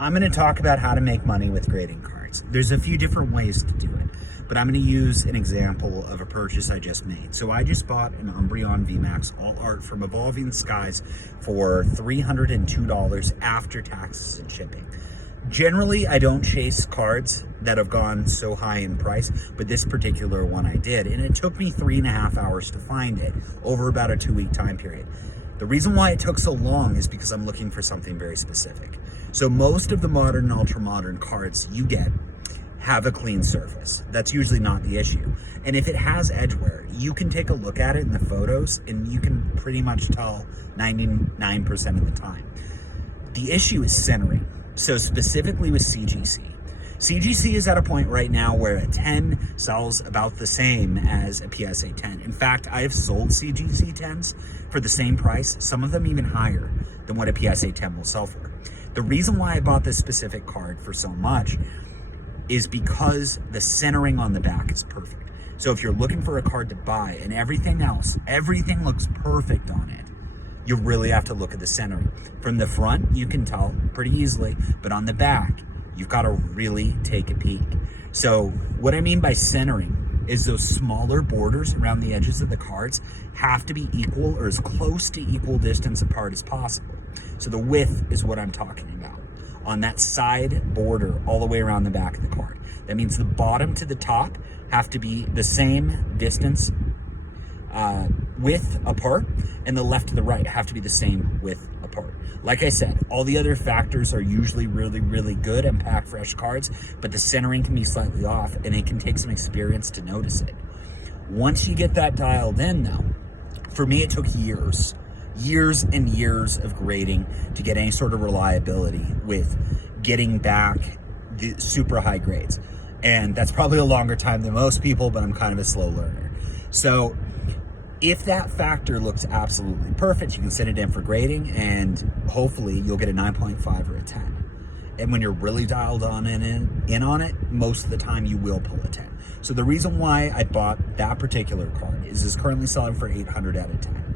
I'm going to talk about how to make money with grading cards. There's a few different ways to do it, but I'm going to use an example of a purchase I just made. So I just bought an Umbreon VMAX All Art from Evolving Skies for $302 after taxes and shipping. Generally, I don't chase cards that have gone so high in price, but this particular one I did, and it took me 3.5 hours to find it over about a 2-week time period. The reason why it took so long is because I'm looking for something very specific. So most of the modern and ultra modern cards you get have a clean surface. That's usually not the issue. And if it has edgewear, you can take a look at it in the photos and you can pretty much tell 99% of the time. The issue is centering. So specifically with CGC. CGC is at a point right now where a 10 sells about the same as a PSA 10. In fact, I have sold CGC 10s for the same price, some of them even higher than what a PSA 10 will sell for. The reason why I bought this specific card for so much is because the centering on the back is perfect. So if you're looking for a card to buy and everything else, everything looks perfect on it, you really have to look at the centering. From the front, you can tell pretty easily, but on the back, you've got to really take a peek. So what I mean by centering is those smaller borders around the edges of the cards have to be equal or as close to equal distance apart as possible. So the width is what I'm talking about. On that side border all the way around the back of the card. That means the bottom to the top have to be the same distance width apart, and the left to the right have to be the same width apart. Like I said, all the other factors are usually really, really good and pack fresh cards, but the centering can be slightly off and it can take some experience to notice it. Once you get that dialed in though, for me it took years and years of grading to get any sort of reliability with getting back the super high grades. And that's probably a longer time than most people, but I'm kind of a slow learner. So if that factor looks absolutely perfect, you can send it in for grading and hopefully you'll get a 9.5 or a 10. And when you're really dialed on in on it, most of the time you will pull a 10. So the reason why I bought that particular card is it's currently selling for 800 out of 10.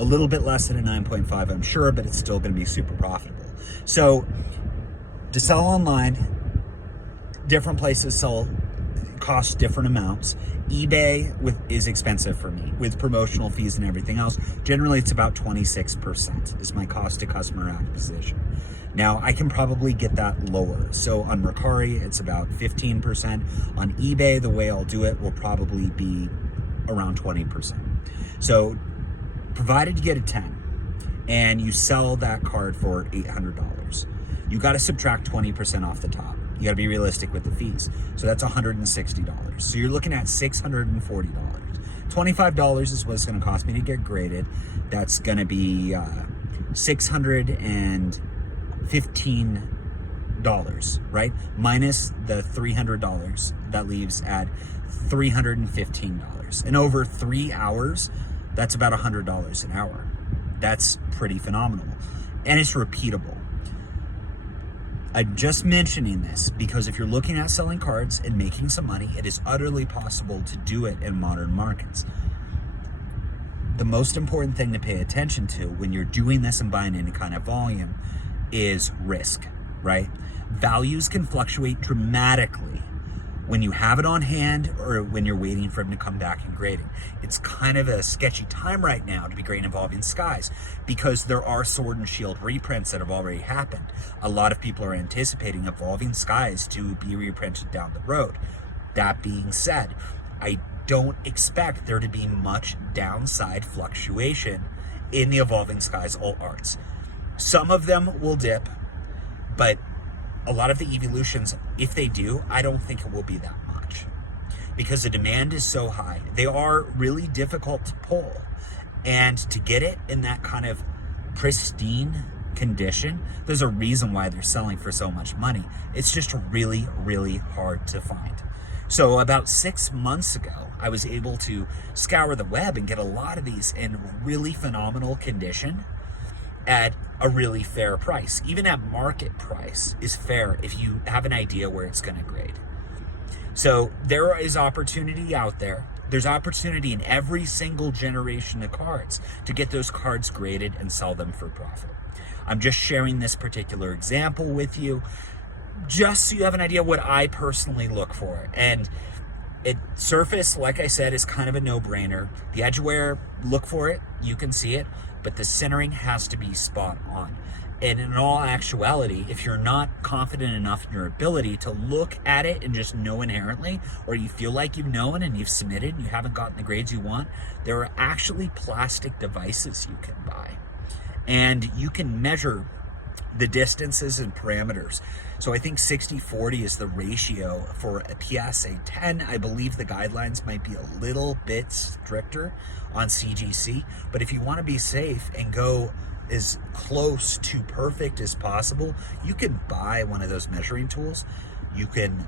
A little bit less than a 9.5, I'm sure, but it's still gonna be super profitable. So to sell online, different places cost different amounts. eBay is expensive for me with promotional fees and everything else. Generally, it's about 26% is my cost to customer acquisition. Now, I can probably get that lower. So on Mercari, it's about 15%. On eBay, the way I'll do it will probably be around 20%. So provided you get a 10 and you sell that card for $800, you got to subtract 20% off the top. You gotta be realistic with the fees. So that's $160. So you're looking at $640. $25 is what it's gonna cost me to get graded. That's gonna be $615, right? Minus the $300, that leaves at $315. And over 3 hours, that's about $100 an hour. That's pretty phenomenal. And it's repeatable. I'm just mentioning this because if you're looking at selling cards and making some money, it is utterly possible to do it in modern markets. The most important thing to pay attention to when you're doing this and buying any kind of volume is risk, right? Values can fluctuate dramatically when you have it on hand or when you're waiting for them to come back and grading. It's kind of a sketchy time right now to be grading Evolving Skies because there are Sword and Shield reprints that have already happened. A lot of people are anticipating Evolving Skies to be reprinted down the road. That being said, I don't expect there to be much downside fluctuation in the Evolving Skies Alt Arts. Some of them will dip, but a lot of the evolutions, if they do, I don't think it will be that much because the demand is so high. They are really difficult to pull, and to get it in that kind of pristine condition, there's a reason why they're selling for so much money. It's just really, really hard to find. So about 6 months ago, I was able to scour the web and get a lot of these in really phenomenal condition at a really fair price. Even at market price is fair if you have an idea where it's going to grade. So there is opportunity out there. There's opportunity in every single generation of cards to get those cards graded and sell them for profit. I'm just sharing this particular example with you, just so you have an idea what I personally look for. And surface, like I said, is kind of a no-brainer. The edgewear, look for it, you can see it, but the centering has to be spot on. And in all actuality, if you're not confident enough in your ability to look at it and just know inherently, or you feel like you've known and you've submitted and you haven't gotten the grades you want, there are actually plastic devices you can buy. And you can measure the distances and parameters. So I think 60-40 is the ratio for a PSA 10. I believe the guidelines might be a little bit stricter on CGC, but if you want to be safe and go as close to perfect as possible, you can buy one of those measuring tools. You can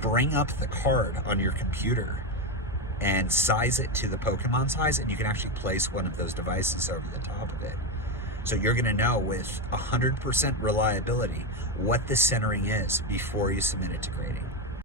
bring up the card on your computer and size it to the Pokemon size, and you can actually place one of those devices over the top of it. So you're going to know with 100% reliability what the centering is before you submit it to grading.